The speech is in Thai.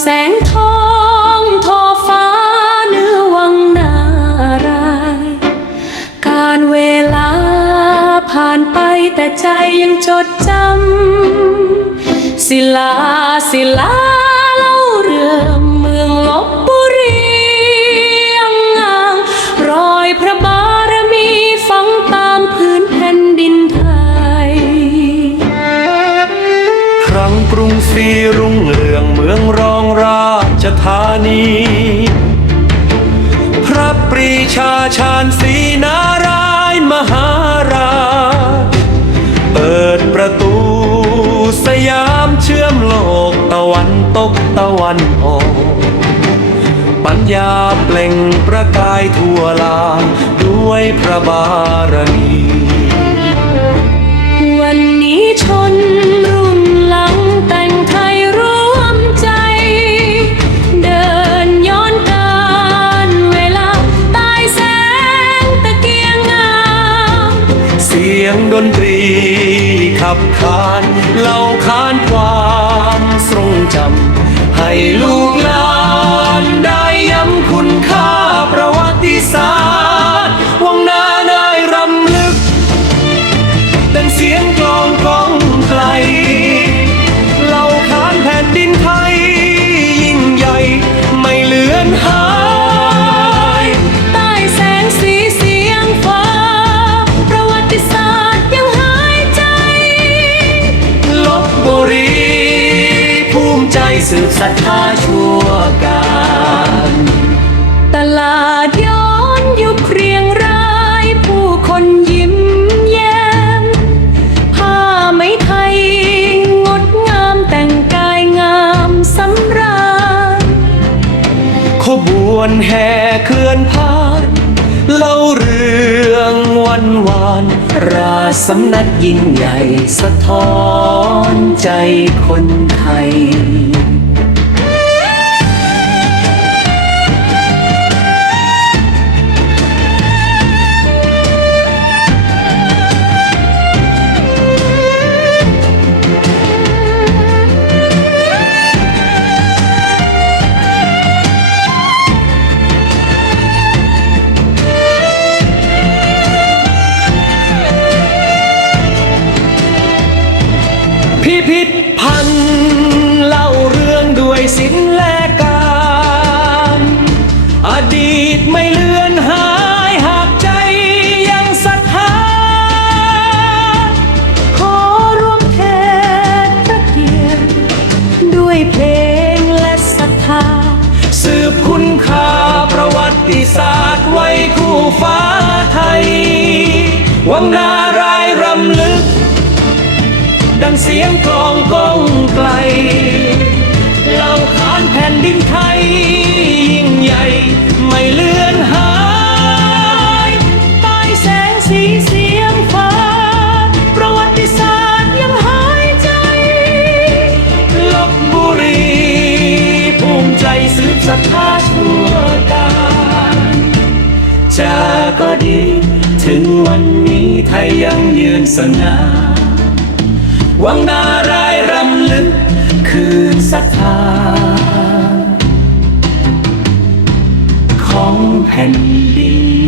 แสงทองทอฟ้าเนื้อวังนารายการเวลาผ่านไปแต่ใจยังจดจำศิลาศิลาเล่าเรื่องเมืองลบบุรียังงามรอยพระบารมีฝังตามพื้นแผ่นดินไทย ครั้งกรุงศรีรุ่งเรืองเมืองรอ ชธานี พระปรีชาชาญศรีนารายมหาราชเปิดประตูสยามเชื่อมโลกตะวันตกตะวันออก ปัญญาเปล่งประกายทั่วลานด้วยพระบารมี สียงดนตรี ขับขานเล่าขานความทรงจำให้ลู ใจสืบศรัทธาชั่วการตลาดย้อนยุคเรียงรายผู้คนยิ้มแย้มผ้าไหมไทย งดงามแต่งกายงามสำราญขบวนแห่เคลื่อนผ่ สำนักยิ่งใหญ่สะท้อนใจคนไทย ฟ้าไทย วังนารายรำลึก ดังเสียงกลอง ก็ดี ถึงวันนี้ไทยยังยืนสง่าวังนารายรำลึก คืนศรัทธา ของแผ่นดิน